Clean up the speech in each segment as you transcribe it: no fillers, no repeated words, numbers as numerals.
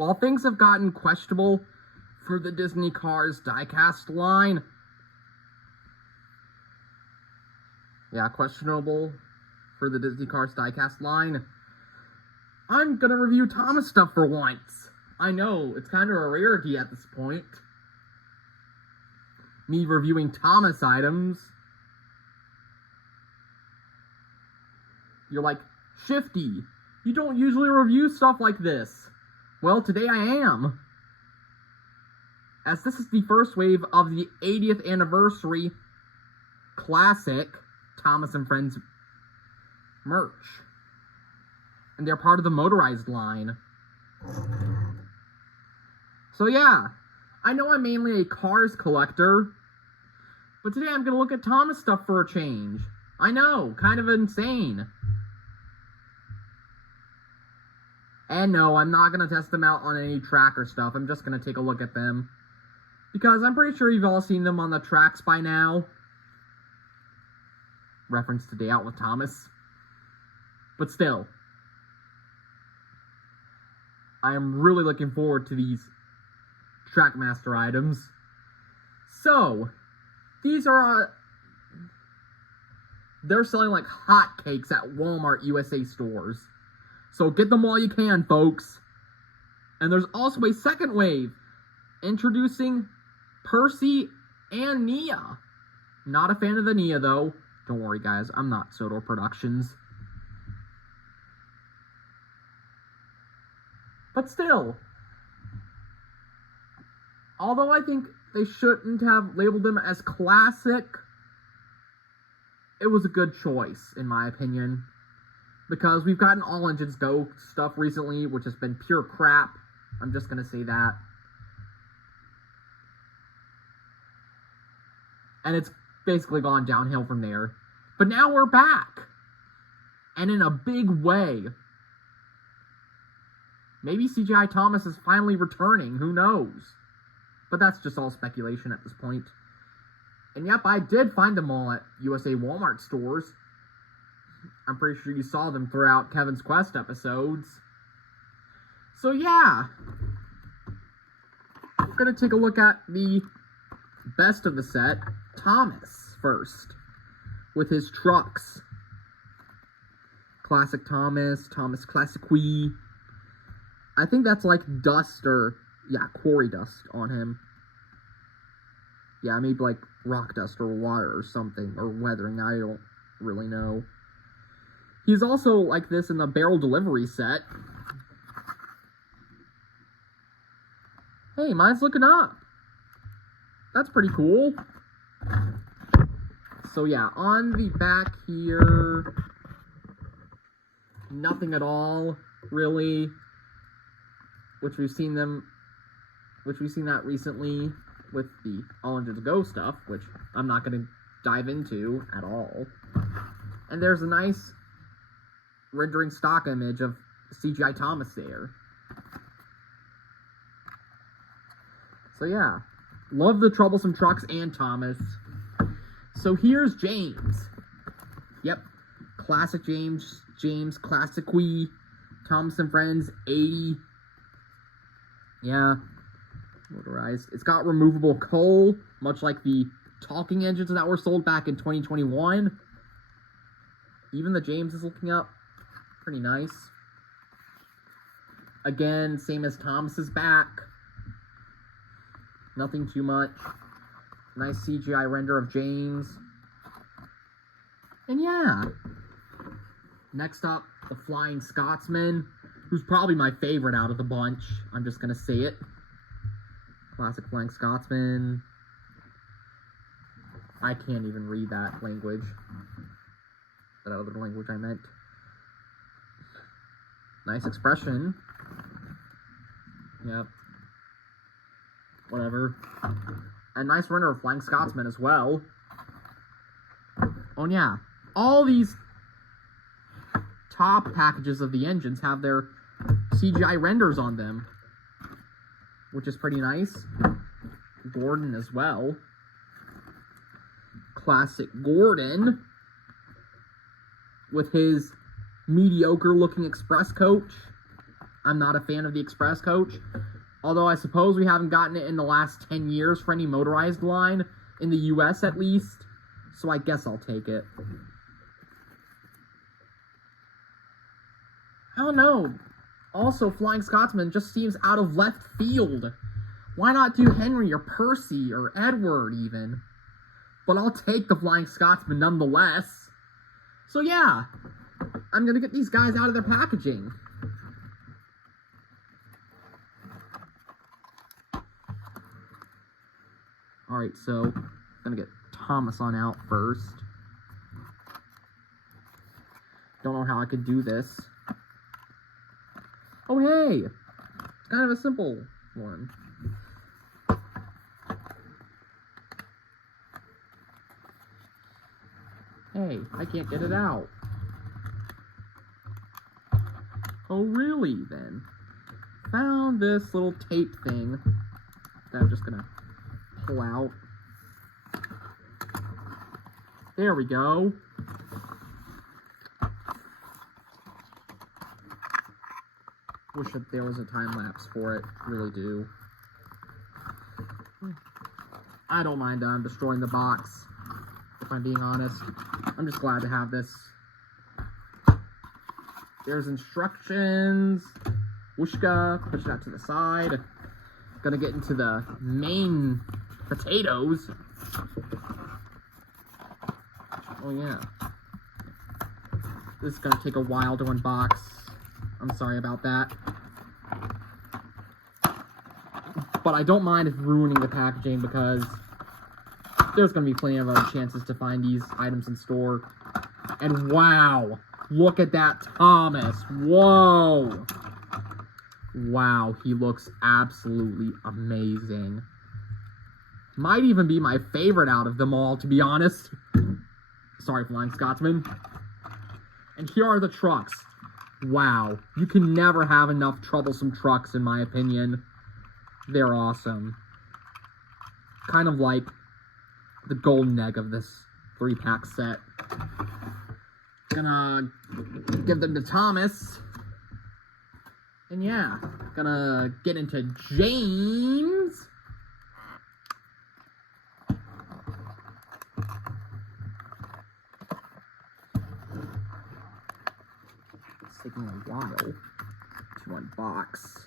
While things have gotten questionable for the Disney Cars diecast line, questionable for the Disney Cars diecast line, I'm gonna review Thomas stuff for once. I know, it's kind of a rarity at this point. Me reviewing Thomas items. You're like, Shifty, you don't usually review stuff like this. Well, today I am. As this is the first wave of the 80th anniversary classic Thomas and Friends merch. And they're part of the Motorized line. So yeah, I know I'm mainly a cars collector, but today I'm going to look at Thomas stuff for a change. I know, kind of insane. And no, I'm not going to test them out on any tracker stuff. I'm just going to take a look at them. Because I'm pretty sure you've all seen them on the tracks by now. Reference to Day Out with Thomas. But still, I am really looking forward to these Trackmaster items. So, these are, they're selling like hotcakes at Walmart USA stores. So get them while you can, folks. And there's also a second wave introducing Percy and Nia. Not a fan of the Nia, though. Don't worry, guys. I'm not Soto Productions. But still, although I think they shouldn't have labeled them as classic, it was a good choice, in my opinion. Because we've gotten All Engines Go stuff recently, which has been pure crap. I'm just going to say that. And it's basically gone downhill from there. But now we're back. And in a big way. Maybe CGI Thomas is finally returning. Who knows? But that's just all speculation at this point. And yep, I did find them all at USA Walmart stores. I'm pretty sure you saw them throughout Kevin's Quest episodes. So yeah. I'm going to take a look at the best of the set, Thomas, first. With his trucks. Classic Thomas, Thomas Classique. I think that's like dust or, quarry dust on him. Yeah, maybe like rock dust or water or something, or weathering, I don't really know. He's also like this in the barrel delivery set. Hey, mine's looking up. That's pretty cool. So yeah, on the back here, nothing at all, really. Which we've seen that recently with the All Engines Go stuff, which I'm not going to dive into at all. And there's a nice rendering stock image of CGI Thomas there. So yeah, love the troublesome trucks and Thomas. So here's James. Yep, classic James Classique, Thomas and Friends 80. Yeah, motorized. It's got removable coal, much like the talking engines that were sold back in 2021. Even the James is looking up. Pretty nice. Again, same as Thomas's back. Nothing too much. Nice CGI render of James. And yeah. Next up, the Flying Scotsman, who's probably my favorite out of the bunch. I'm just going to say it. Classic Flying Scotsman. I can't even read that language. That other language I meant. Nice expression. Yep. Whatever. A nice render of Flying Scotsman as well. Oh yeah. All these top packages of the engines have their CGI renders on them, which is pretty nice. Gordon as well. Classic Gordon with his mediocre looking express coach. I'm not a fan of the Express coach. Although I suppose we haven't gotten it in the last 10 years for any motorized line, in the US at least. So I guess I'll take it. I don't know. Also, Flying Scotsman just seems out of left field. Why not do Henry or Percy or Edward even? But I'll take the Flying Scotsman nonetheless. So yeah, I'm going to get these guys out of their packaging. Alright, so I'm going to get Thomas on out first. Don't know how I could do this. Oh, hey! It's kind of a simple one. Hey, I can't get it out. Oh, really, then? Found this little tape thing that I'm just gonna pull out. There we go. Wish that there was a time lapse for it. Really do. I don't mind destroying the box, if I'm being honest. I'm just glad to have this. There's instructions. Whooshka, push that to the side. Gonna get into the main potatoes. Oh yeah. This is gonna take a while to unbox. I'm sorry about that. But I don't mind ruining the packaging because there's going to be plenty of other chances to find these items in store. And wow, look at that Thomas. Whoa. Wow, he looks absolutely amazing. Might even be my favorite out of them all, to be honest. Sorry, Flying Scotsman. And here are the trucks. Wow, you can never have enough troublesome trucks, in my opinion. They're awesome. Kind of like the golden egg of this 3-pack set. Gonna give them to Thomas. And yeah, gonna get into James. It's taking a while to unbox.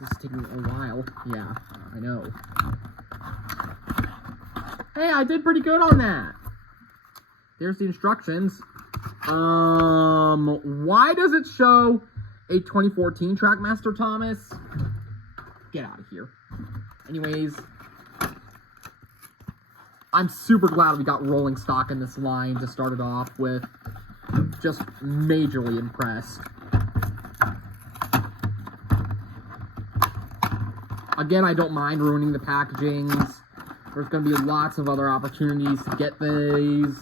This is taking a while. Yeah, I know. Hey, I did pretty good on that. There's the instructions. Why does it show a 2014 Trackmaster Thomas? Get out of here. Anyways, I'm super glad we got rolling stock in this line to start it off with. Just majorly impressed. Again, I don't mind ruining the packagings. There's going to be lots of other opportunities to get these,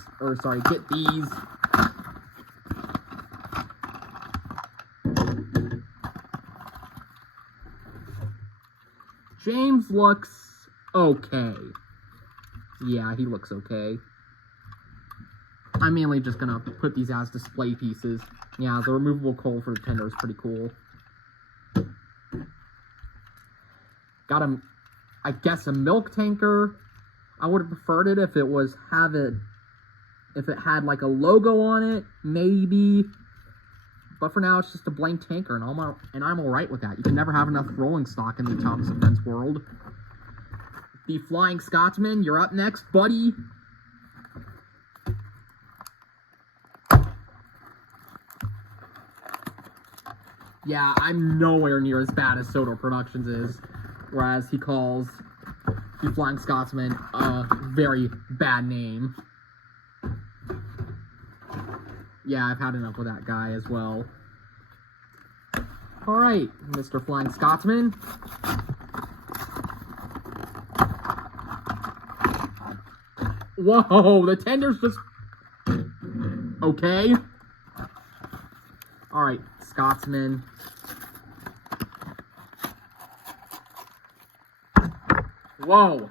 get these. James looks okay. Yeah, he looks okay. I'm mainly just going to put these as display pieces. Yeah, the removable coal for the tender is pretty cool. Got a, I guess, a milk tanker. I would have preferred it if it was if it had like a logo on it, maybe. But for now, it's just a blank tanker, and I'm all right with that. You can never have enough rolling stock in the Thomas and Friends world. The Flying Scotsman, you're up next, buddy. Yeah, I'm nowhere near as bad as Soto Productions is. Whereas he calls the Flying Scotsman a very bad name. Yeah, I've had enough with that guy as well. Alright, Mr. Flying Scotsman. Whoa, the tender's just... Okay. Alright, Scotsman. Whoa,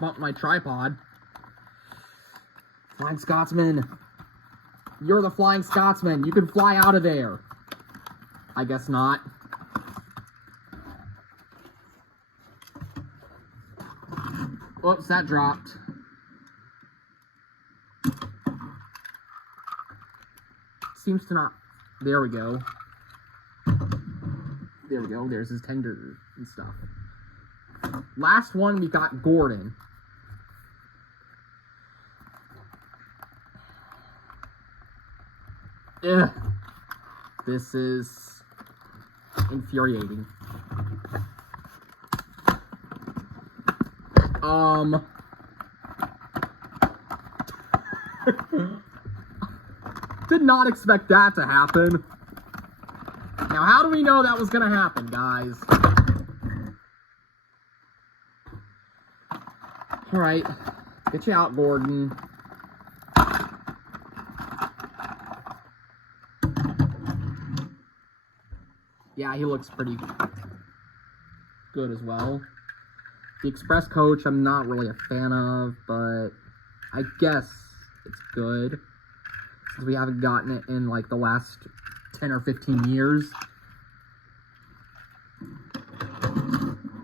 bump my tripod. Flying Scotsman. You're the Flying Scotsman. You can fly out of there. I guess not. Oops, that dropped. Seems to not. There we go. There we go. There's his tender and stuff. Last one, we got Gordon. Ugh. This is infuriating. Did not expect that to happen. Now, how do we know that was gonna happen, guys? Alright. Get you out, Gordon. Yeah, he looks pretty good as well. The Express Coach, I'm not really a fan of, but I guess it's good. Since we haven't gotten it in, like, the last 10 or 15 years.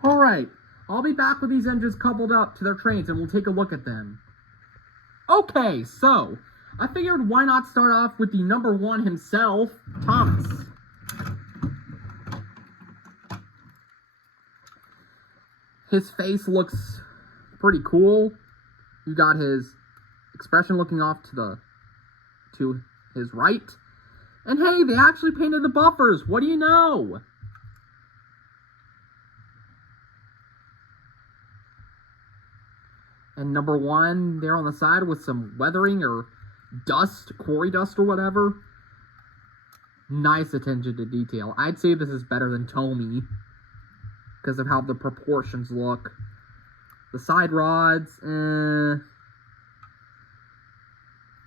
Alright, I'll be back with these engines coupled up to their trains, and we'll take a look at them. Okay, so, I figured why not start off with the number one himself, Thomas. His face looks pretty cool. You got his expression looking off to his right. And hey, they actually painted the buffers. What do you know? And number one there on the side with some weathering or dust, quarry dust or whatever. Nice attention to detail. I'd say this is better than Tommy because of how the proportions look. The side rods,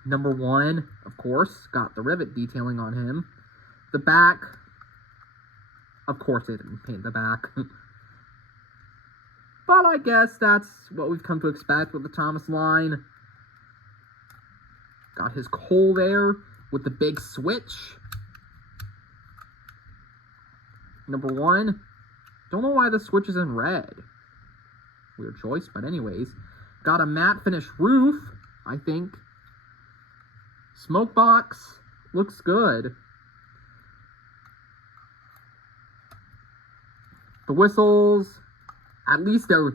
Number one, of course, got the rivet detailing on him. The back, of course they didn't paint the back. But I guess that's what we've come to expect with the Thomas line. Got his coal there with the big switch. Number one. Don't know why the switch is in red. Weird choice, but anyways. Got a matte finish roof, I think. Smoke box. Looks good. The whistles, at least they're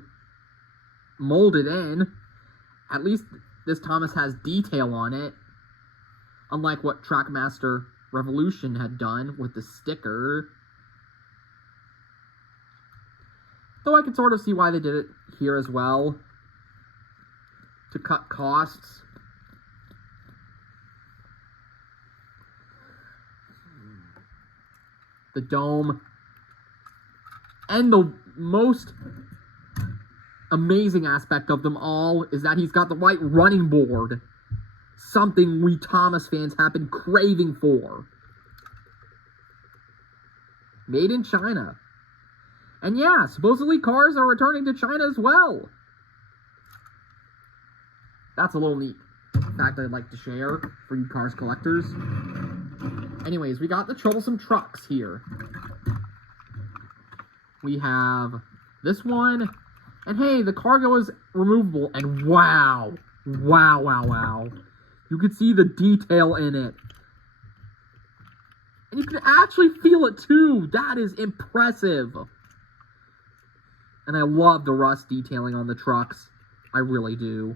molded in. At least this Thomas has detail on it. Unlike what Trackmaster Revolution had done with the sticker. Though I can sort of see why they did it here as well. To cut costs. The dome. And the most amazing aspect of them all is that he's got the right running board. Something we Thomas fans have been craving for. Made in China. And yeah, supposedly cars are returning to China as well. That's a little neat fact I'd like to share for you cars collectors. Anyways, we got the troublesome trucks here. We have this one. And hey, the cargo is removable. And wow. Wow, wow, wow. You can see the detail in it. And you can actually feel it too. That is impressive. And I love the rust detailing on the trucks. I really do.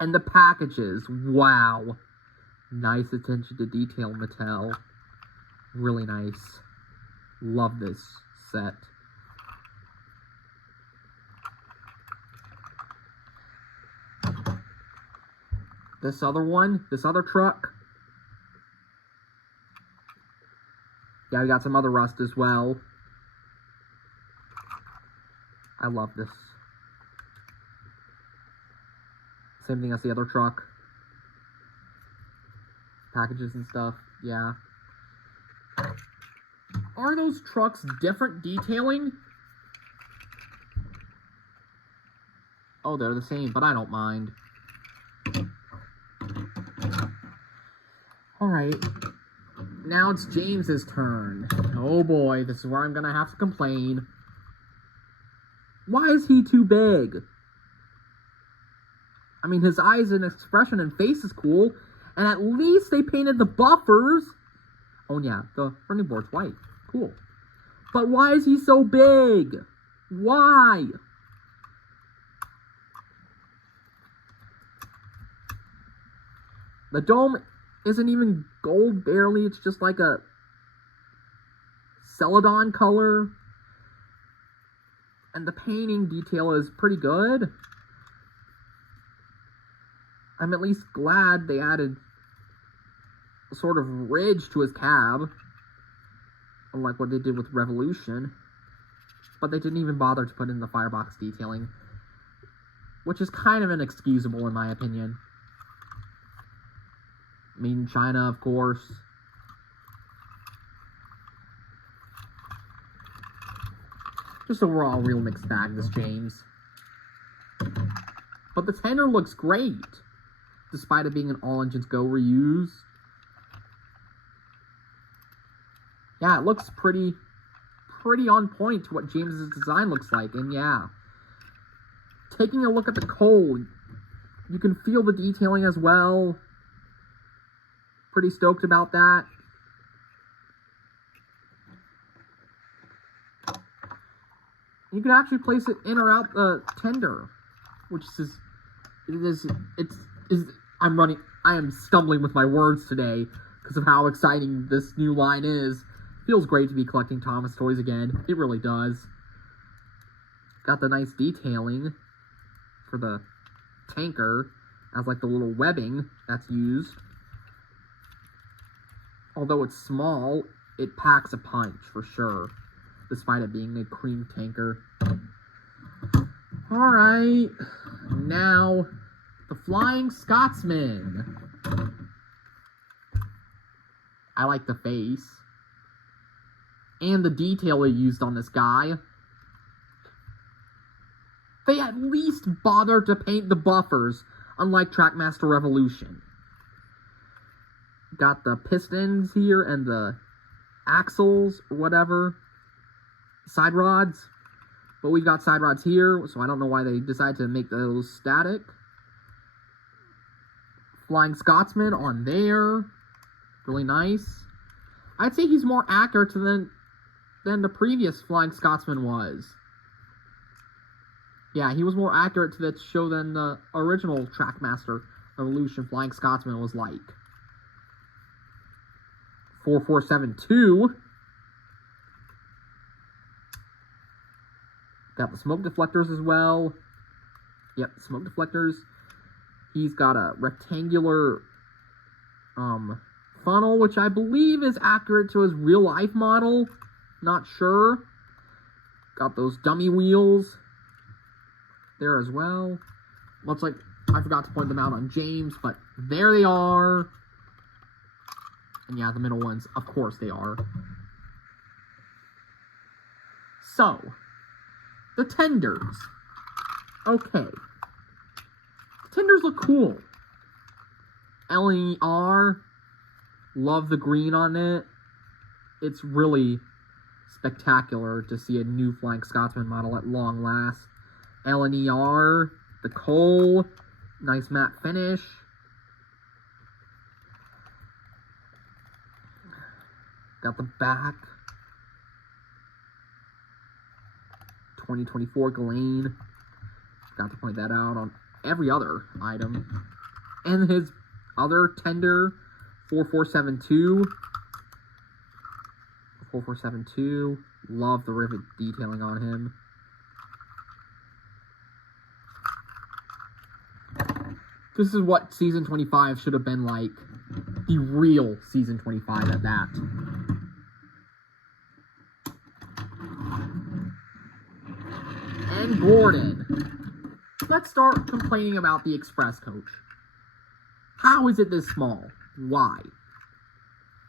And the packages. Wow. Nice attention to detail, Mattel. Really nice. Love this set. This other one, this other truck. Yeah, we got some other rust as well. I love this. Same thing as the other truck. Packages and stuff, yeah. Are those trucks different detailing? Oh, they're the same, but I don't mind. Alright. Now it's James's turn. Oh boy, this is where I'm gonna have to complain. Why is he too big? I mean, his eyes and expression and face is cool, and at least they painted the buffers. Oh yeah, the running board's white. Cool. But why is he so big? Why? The dome isn't even gold, barely. It's just like a celadon color. And the painting detail is pretty good. I'm at least glad they added a sort of ridge to his cab, unlike what they did with Revolution. But they didn't even bother to put in the firebox detailing, which is kind of inexcusable in my opinion. Made in China, of course. Just overall, real mixed bag, this James. But the tender looks great, despite it being an all engines go reuse. Yeah, it looks pretty on point to what James's design looks like, and yeah. Taking a look at the coal, you can feel the detailing as well. Pretty stoked about that. You can actually place it in or out the tender, which is I am stumbling with my words today because of how exciting this new line is. Feels great to be collecting Thomas toys again. It really does. Got the nice detailing for the tanker as like the little webbing that's used. Although it's small, it packs a punch for sure, despite it being a cream tanker. Alright, now the Flying Scotsman. I like the face. And the detail they used on this guy. They at least bothered to paint the buffers, unlike Trackmaster Revolution. Got the pistons here and the axles or whatever. Side rods. But we've got side rods here, so I don't know why they decided to make those static. Flying Scotsman on there. Really nice. I'd say he's more accurate than the previous Flying Scotsman was. Yeah, he was more accurate to the show than the original Trackmaster Revolution Flying Scotsman was like. 4472. Got the smoke deflectors as well. Yep, smoke deflectors. He's got a rectangular funnel, which I believe is accurate to his real-life model. Not sure. Got those dummy wheels there as well. Looks like I forgot to point them out on James, but there they are. And yeah, the middle ones, of course they are. So, the tenders. Okay. Tenders look cool. LER. Love the green on it. It's really spectacular to see a new Flying Scotsman model at long last. LNER. The coal. Nice matte finish. Got the back. 2024 Ghislaine. Got to point that out on every other item. And his other tender, 4472. 4472. Love the rivet detailing on him. This is what Season 25 should have been like. The real Season 25 at that. And Gordon. Let's start complaining about the Express Coach. How is it this small? Why?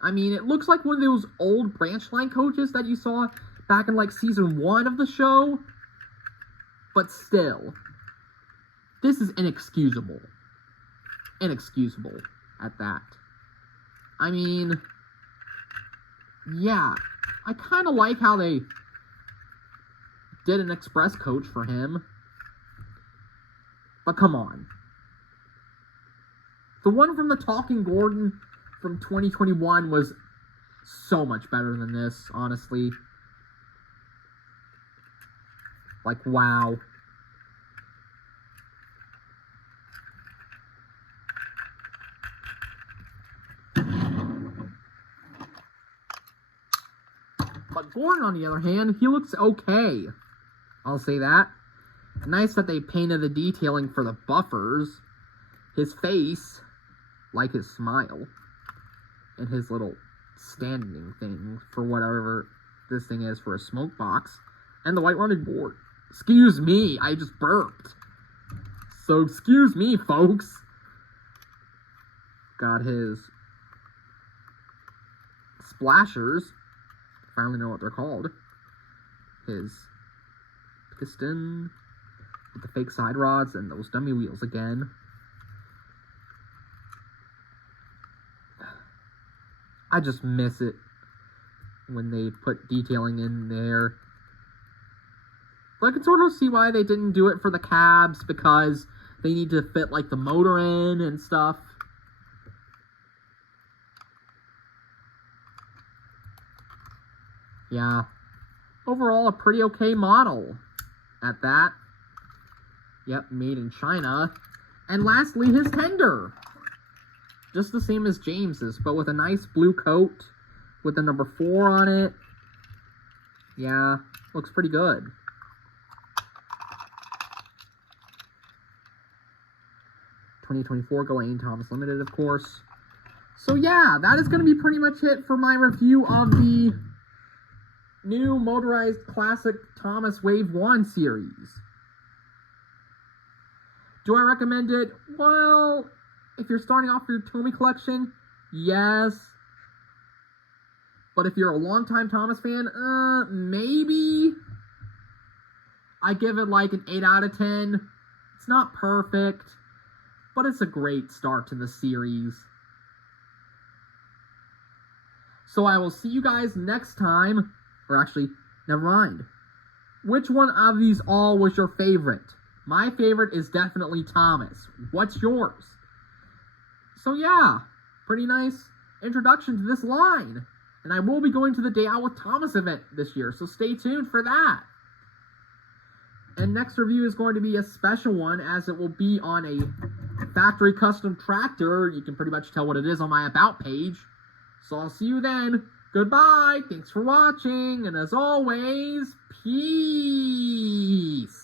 I mean, it looks like one of those old branch line coaches that you saw back in like Season 1 of the show. But still. This is inexcusable. Inexcusable at that. I mean, yeah, I kind of like how they did an express coach for him. But come on. The one from the Talking Gordon from 2021 was so much better than this, honestly. Like, wow. But Gordon, on the other hand, he looks okay. I'll say that. Nice that they painted the detailing for the buffers. His face, like his smile, and his little standing thing for whatever this thing is for a smoke box, and the white running board. Excuse me, I just burped. So excuse me, folks. Got his splashers. Finally know what they're called. His piston with the fake side rods and those dummy wheels again. I just miss it when they put detailing in there. But I can sort of see why they didn't do it for the cabs, because they need to fit like the motor in and stuff. Yeah. Overall, a pretty okay model at that. Yep, made in China. And lastly, his tender. Just the same as James's, but with a nice blue coat with the number 4 on it. Yeah, looks pretty good. $2024 Ghislaine Thomas Limited, of course. So yeah, that is going to be pretty much it for my review of the new Motorized Classic Thomas Wave 1 series. Do I recommend it? Well, if you're starting off your Tomy collection, yes. But if you're a longtime Thomas fan, maybe. I give it like an 8 out of 10. It's not perfect, but it's a great start to the series. So I will see you guys next time. Or actually, never mind. Which one of these all was your favorite? My favorite is definitely Thomas. What's yours? So yeah, pretty nice introduction to this line. And I will be going to the Day Out with Thomas event this year, so stay tuned for that. And next review is going to be a special one, as it will be on a factory custom tractor. You can pretty much tell what it is on my About page. So I'll see you then. Goodbye, thanks for watching, and as always, peace!